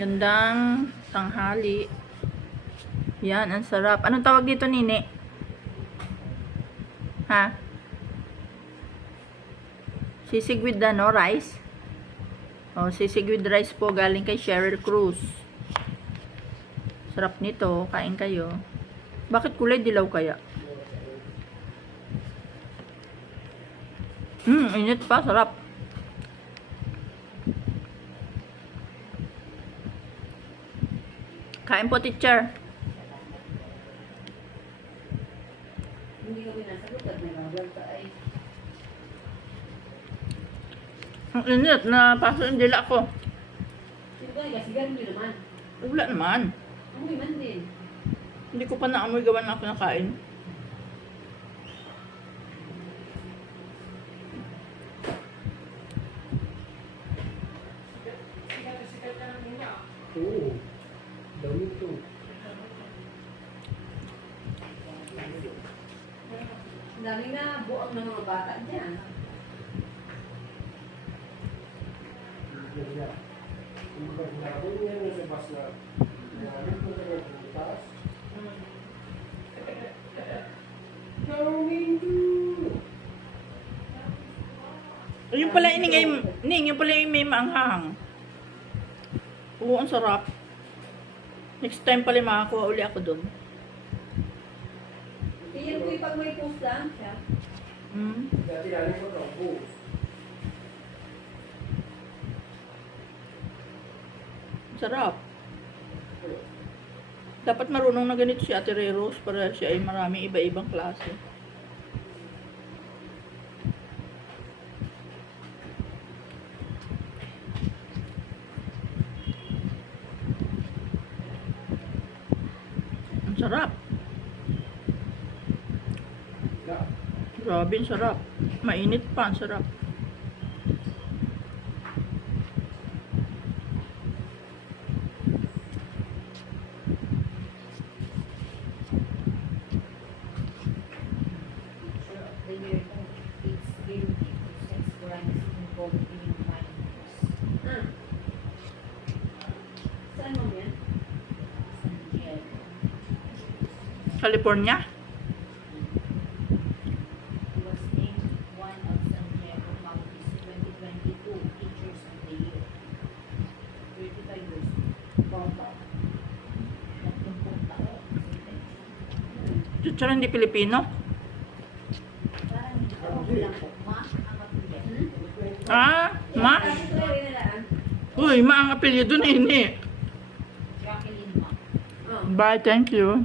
Gandang tanghali. Yan, ang sarap. Anong tawag dito, Nini? Ha? Sisig with ano, rice? Oh, sisig with rice po galing kay Cheryl Cruz. Sarap nito. Kain kayo. Bakit kulay dilaw kaya? Init pa. Sarap. Kain po, teacher. Hindi kami nasagot at nagawal pa ay. Ang init na paso yung dila ko. Sino ba? Gasigan mo naman. Wala naman. Amoy man din. Hindi ko pa naamoy gawa na ako nakain. Oo. Dami ito. Ang dami na buang ng mga bata dyan. Ganyan. Kung namin yan sa bus na namin ko sa mga butas. Going to. Yung pala iningay, Ning, yung pala yung may maanghang. Oo, ang sarap. Next time pala makakuha uli ako dun. Tingnan ko yung pag may post lang siya. Dati namin ko ng bus. Sarap. Dapat marunong na ganito si Ate Reros para siya ay maraming iba-ibang klase. Ang sarap. Grabe, ang sarap. Mainit pa, ang sarap. The year it's very sex crimes involved in minors. Saan mo yan? San Diego. California? He was named one of San Diego County's 2022 Teachers of the Year. 35 years. Bata. 30 taon. Teacher, hindi Pilipino? Parang hindi ko lang po. Ma, ang kapilya. Ah, Ma? Uy, Ma ang apelyido na ini. Jacqueline Ma. Bye, thank you.